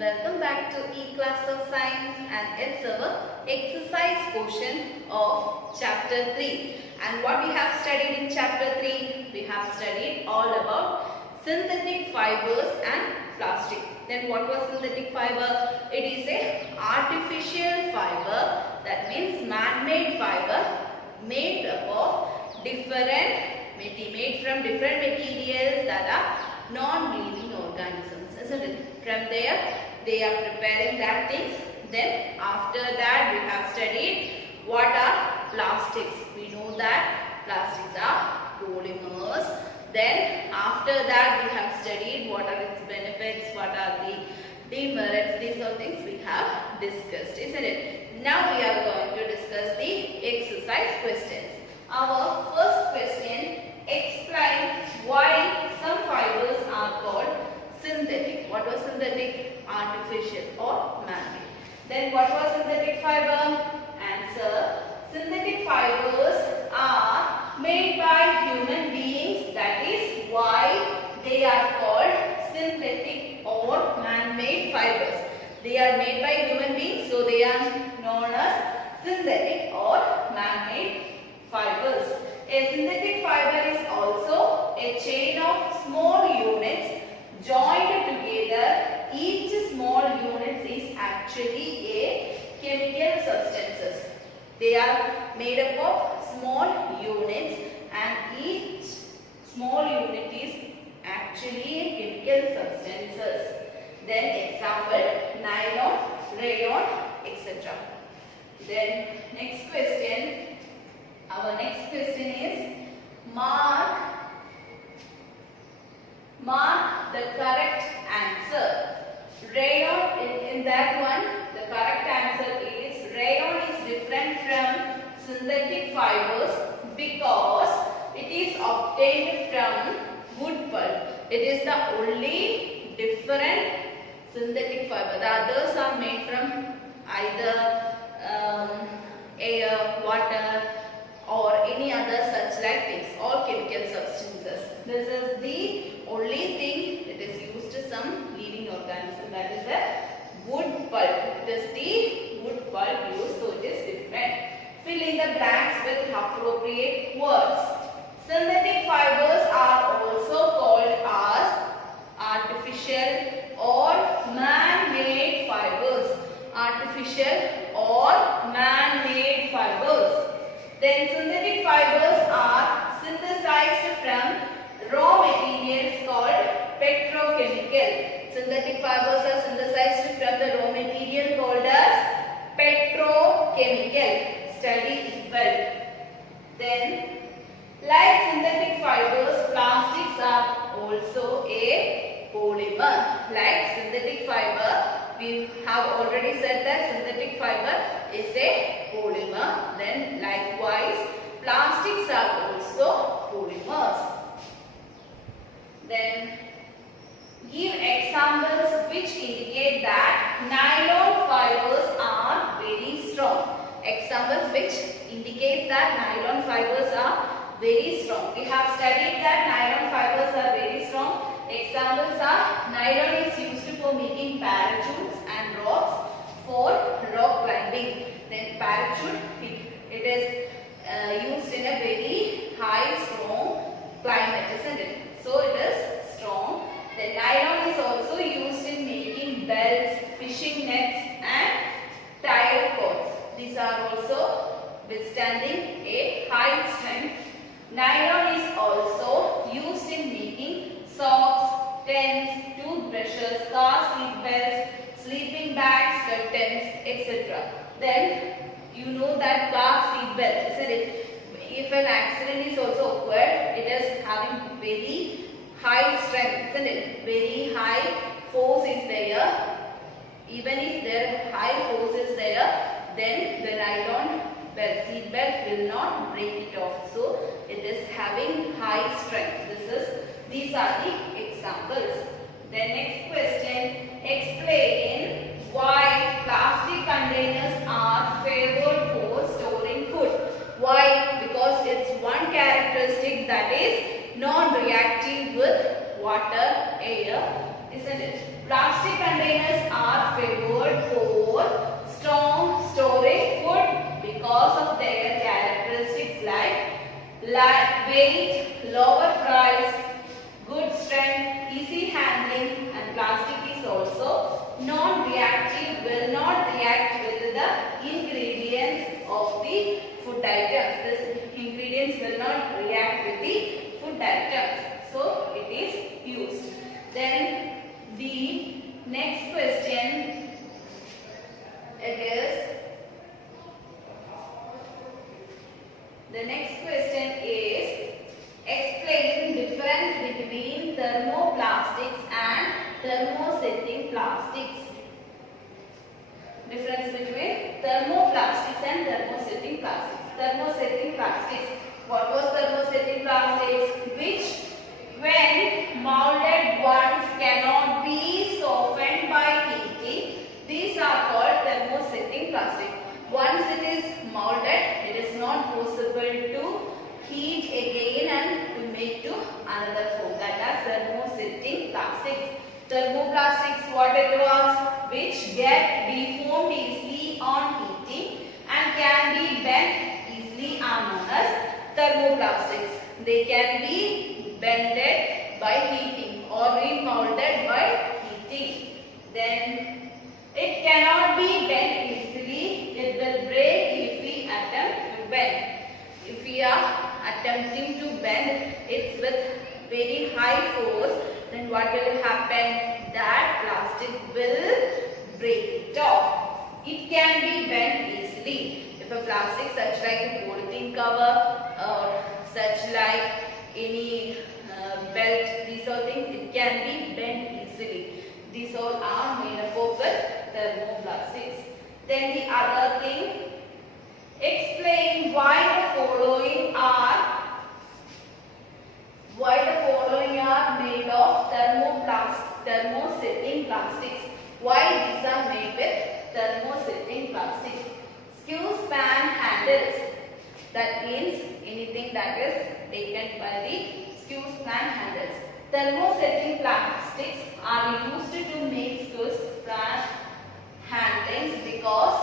Welcome back to E-Class of Science, and it's our exercise portion of chapter 3. And what we have studied in chapter 3? We have studied all about synthetic fibers and plastic. Then what was synthetic fiber? It is a artificial fiber, that means man-made fiber made up of made from different materials that are non-living organisms, isn't it? From there they are preparing that things. Then after that we have studied what are plastics. We know that plastics are polymers. Then after that we have studied what are its benefits, what are the demerits. These are things we have discussed, isn't it? Now we are going to discuss the exercise questions. Our first question: explain why some fibers are called synthetic. What was synthetic? Artificial or man-made. Then what was synthetic fiber? Answer: synthetic fibers are made by human beings. That is why they are called synthetic or man-made fibers. They are made by human beings, so they are known as synthetic or man-made fibers. A synthetic fiber is also a chain of small units joined together. Each small unit is actually a chemical substances. They are made up of small units, and each small unit is actually a chemical substances. Then example: nylon, rayon, etc. Then next question. Our next question is mark the correct answer. Rayon, in that one, the correct answer is rayon is different from synthetic fibers because it is obtained from wood pulp. It is the only different synthetic fiber. The others are made from either air, water, or any other such like things, all chemical substances. This is the only thing that is used to some living organism, that is a wood pulp. It is the wood pulp used, so it is different. Fill in the blanks with appropriate words. Synthetic fibers are also called as artificial or man-made fibers. Artificial or man-made fibers. Then synthetic fibers are synthesized from raw materials called petrochemical. Synthetic fibers are synthesized from the raw material called as petrochemical. Study it well. Then, like synthetic fibers, plastics are also a polymer. Like synthetic fiber, we have already said that synthetic fiber is a polymer. Then likewise, plastics are also polymers. Then give examples which indicate that nylon fibers are very strong. Examples which indicate that nylon fibers are very strong. We have studied that nylon fibers are very strong. Examples are: nylon is used for making parachutes and rocks for rock climbing. Then parachute, it is used in a very high strong climate, isn't it? So it is strong. Then nylon is also used in making belts, fishing nets, and tire cords. These are also withstanding a high strength. Nylon is also used in making socks, tents, toothbrushes, car seat belts, sleeping bags, curtains, etc. Then you know that car seat belt, isn't it? If an accident is also occurred, it is having very high strength, isn't it? Very high force is there. Even if there high force is there, then the nylon belt, seat belt will not break it off. So it is having high strength. These are the examples. The next question: explain why plastic containers are favored for storing food. Why? Because it's one characteristic that is non-reactive with water, air, isn't it? Plastic containers are weight, lower price, good strength, easy handling, and plastic is also non-reactive, will not react with the ingredients of the food items. This ingredients will not react with the food items. So it is used. Then the next question, is explain difference between thermoplastics and thermosetting plastics. Difference between thermoplastics and thermosetting plastics. Thermosetting plastics. What was thermosetting plastics? Which, when molded ones, cannot be softened by heating. These are called thermosetting plastic. Once it is molded, it is not possible to heat again and to make to another form. That is thermosetting plastics. Thermoplastics, what it was, which get deformed easily on heating and can be bent easily, are known as thermoplastics. They can be bended by heating or remolded by heating. Then it cannot be bent easily. It will break if we attempt to bend. If we are attempting to bend it with very high force, then what will happen? That plastic will break it off. It can be bent easily. If a plastic such like a polythene cover or such like any belt, these all things, it can be bent easily. These all are made up of the thermoplastics. Then the other thing, explain why the following are made of thermosetting plastics. Why these are made with thermosetting plastics? Skew span handles. That means anything that is taken by the skew span handles. Thermosetting plastics are used to make skew span handles because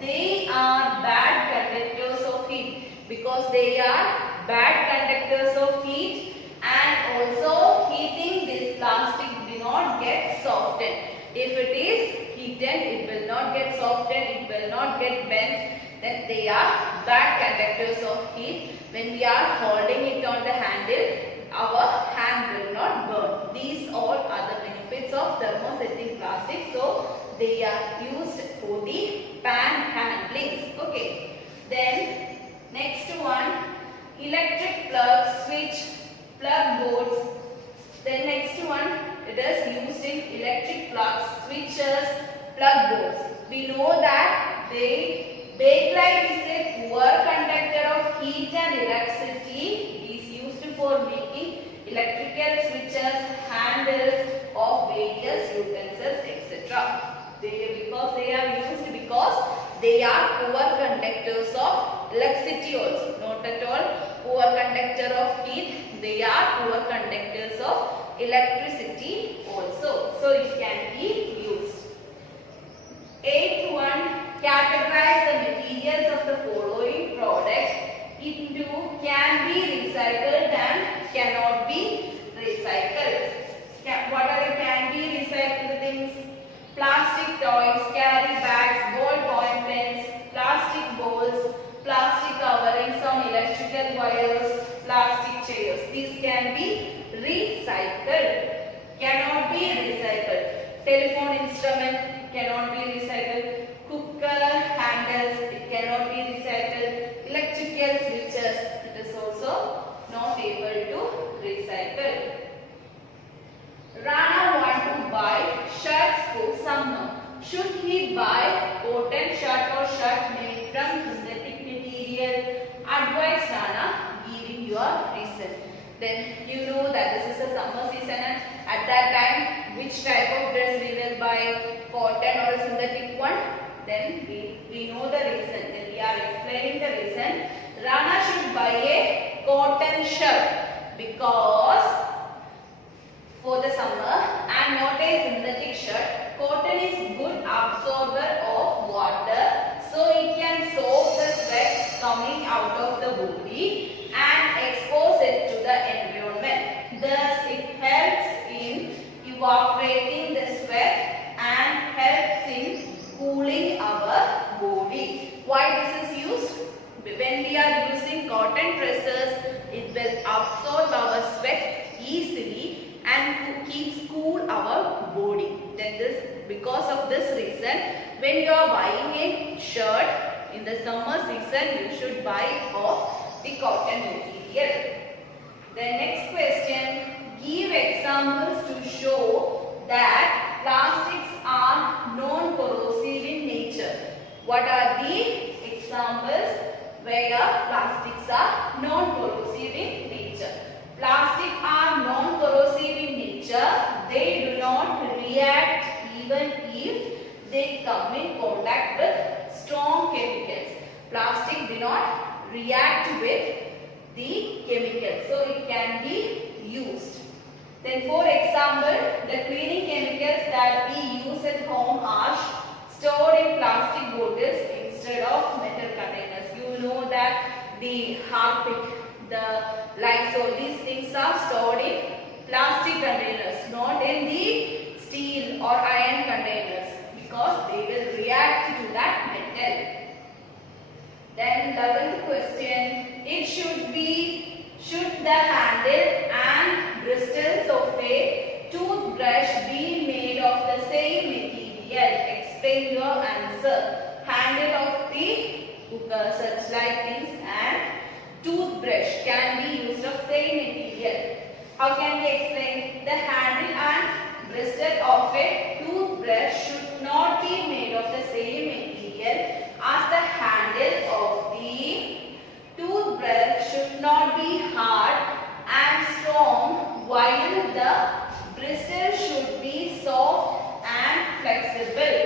they are bad conductors of heat. Because they are bad conductors of heat, and also heating this plastic do not get softened. If it is heated, it will not get softened, it will not get bent. Then they are bad conductors of heat. When we are holding it on the handle, our hand will not burn. These all are the benefits of thermosetting plastic. So they are used for the pan handlings. Okay. Then next one, electric plug, switch, plug boards. Then next one, it is used in electric plugs, switches, plug boards. We know that bakelite is a poor conductor of heat and electricity. It is used for making electrical switches, handles of various utensils, etc. Because they are poor conductors of electricity also. Not at all poor conductor of heat. They are poor conductors of electricity also. So it can be used. 8th one, categorize the materials of the following products into can be recycled and cannot be recycled. What are the can be recycled things? Plastic toys, carry bags, ballpoint pens, plastic bowls, plastic coverings on electrical wires, plastic chairs. These can be recycled. Cannot be recycled. Telephone instrument cannot be recycled. Cooker handles, it cannot be recycled. Electrical switches, it is also not able to recycle. Rana want to buy shirts for summer. Should he buy cotton shirt or shirt made from synthetic material? Advise Rana, giving your reason. Then you know that this is a summer season, and at that time which type of dress we will buy, cotton or a synthetic one? Then we know the reason. Then we are explaining the reason. Rana should buy a cotton shirt because for the summer and not a synthetic shirt. Cotton is good absorber of water, so it can soak the sweat coming out of the body and expose Because of this reason, when you are buying a shirt in the summer season, you should buy of the cotton material. The next question, give examples to show that plastics are non-corrosive in nature. What are the examples where plastics are non-corrosive in nature? Plastics are non-corrosive in nature. They do not react even if they come in contact with strong chemicals. Plastic do not react with the chemicals, so it can be used. Then for example, the cleaning chemicals that we use at home are stored in plastic bottles instead of metal containers. You know that the Harpic, the Lysol, these things are stored in plastic containers, not in the steel or iron containers, because they will react to that metal. Then 11th question, should the handle and bristles of a toothbrush be made of the same material? Explain your answer. Handle of the cooker, such like things, and toothbrush can be used of same material. How can we explain? The handle and bristle of a toothbrush should not be made of the same material as the handle of the toothbrush should not be hard and strong, while the bristle should be soft and flexible.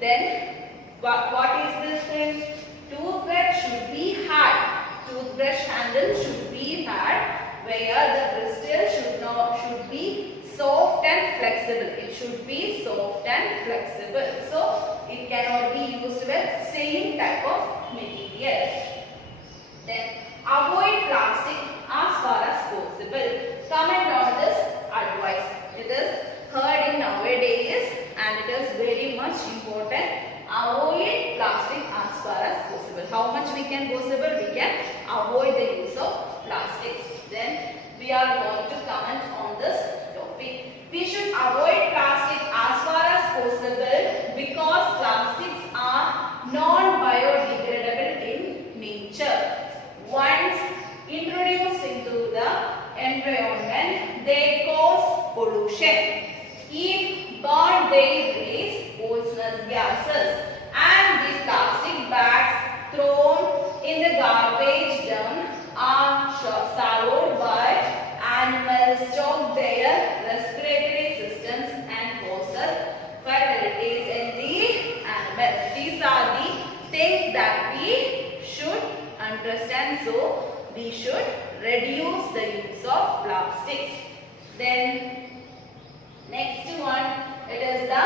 Then what is this thing? Toothbrush should be hard. Toothbrush handle should be hard, where the bristle should be soft and flexible. It should be soft and flexible. So it cannot be used with same type of material. Then avoid plastic as far as possible. Comment on this advice. It is heard in nowadays and it is very much important. Avoid plastic as far as possible. How much we can possible? We can avoid the use of plastics. Then we are going to comment on this topic. We should avoid plastic as far as possible because plastics are non-biodegradable in nature. Once introduced into the environment, they cause pollution. If burned, they release poisonous gases, and the plastic bags thrown in the garbage dump are swallowed by animals, choke their respiratory systems and causes fatalities in the animals. These are the things that we should understand. So we should reduce the use of plastics. Then next one, it is the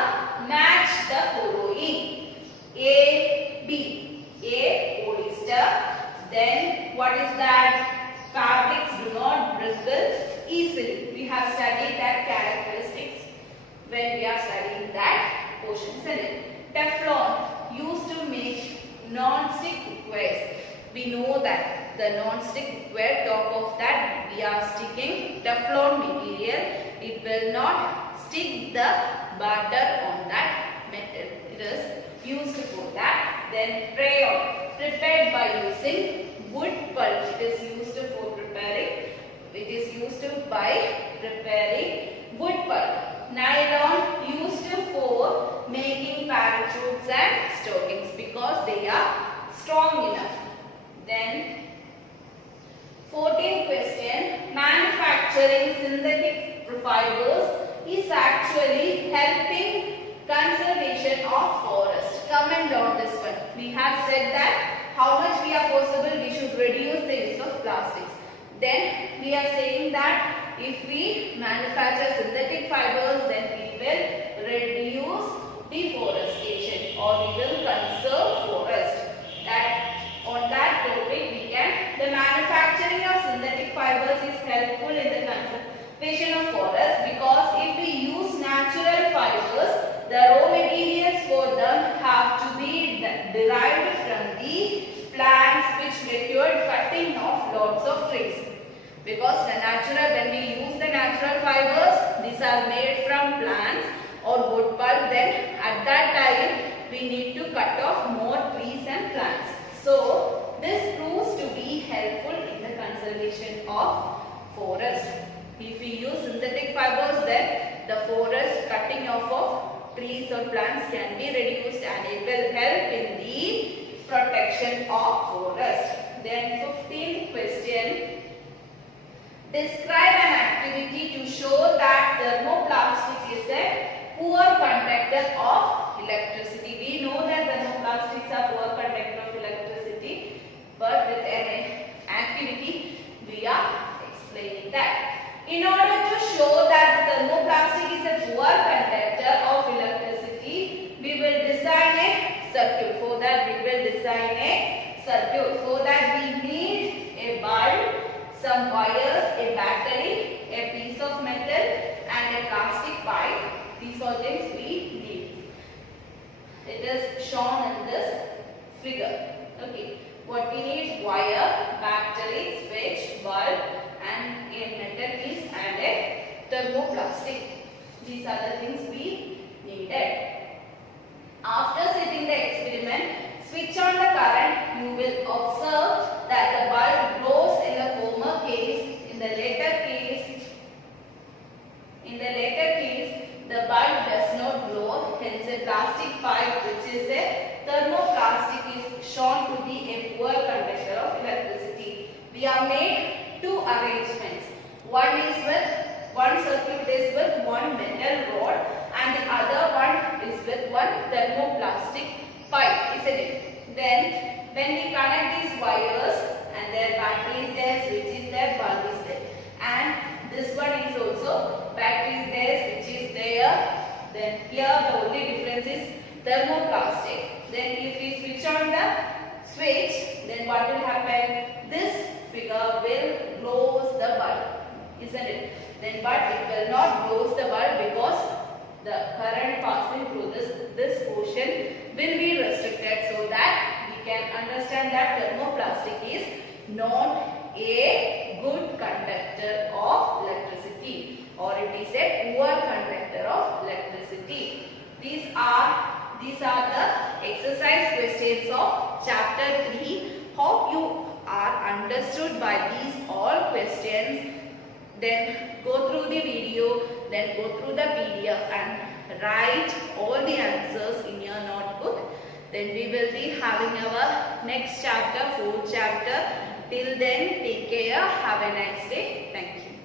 match the following. A, B. A, polyester. Then what is that? Fabrics do not bristle easily. We have studied that characteristics when we are studying that portion. Teflon used to make non-stick cookwares. We know that the non-stick cookware, top of that we are sticking Teflon material. It will not stick the butter on that metal. It is used for that. Then crayon, prepared by using wood pulp. It is used for preparing. It is used by preparing wood pulp. Nylon used for making parachutes and stockings because they are strong enough. Then 14th question, manufacturing synthetic fibers is actually helping conservation of forest. Comment on this one. We have said that how much we are possible we should reduce the use of plastics. Then we are saying that if we manufacture synthetic fibers, then we will reduce deforestation or we will conserve forest. That on that topic we can, the manufacturing of synthetic fibers is helpful in the conservation of forest because if we use natural fibers, the raw materials for them have to be derived from the plants which required cutting of lots of trees. Because when we use the natural fibers, these are made from plants or wood pulp, then at we need to cut off more trees and plants. So this proves to be helpful in the conservation of forest. If we use synthetic fibers, then the forest cutting off of trees or plants can be reduced and it will help in the protection of forest. Then 15th question. Describe an activity to show that thermoplastic is a poor conductor of electricity. We know that thermoplastics are poor conductor of electricity, but with an activity we are explaining that. In order to show that thermoplastic is a poor conductor of electricity, we will design a circuit. For that we will design a circuit. For that we need a bulb, some wires, a battery, a piece of metal and a plastic pipe. These are things we need. It is shown in this figure. Okay. What we need? Wire, battery, switch, bulb and a metal piece and a thermoplastic. These are the things we needed. After setting the experiment, switch on the current, you will observe that the bulb glows in the former case. In the later case, the bulb does not glow. Hence, a plastic pipe, which is a thermoplastic, is shown to be a poor conductor of electricity. We have made two arrangements. One circuit is with one metal rod and the other one is with one thermoplastic pipe, isn't it? Then when we connect these wires and their battery is there, switch is there, bulb is there, and this one is also battery is there, switch is there. Then here the only difference is thermoplastic. Then if we switch on the switch, then what will happen? This figure will glows the bulb, isn't it? Then but it will not glows the bulb because the current passing through this portion will be restricted, so that we can understand that thermoplastic is not a good conductor of electricity, or it is a poor conductor of electricity. These are the exercise questions of chapter 3. Hope you are understood by these all questions. Then go through the video, then go through the PDF and write all the answers in your notebook. Then we will be having our next chapter, 4th chapter. Till then, take care. Have a nice day. Thank you.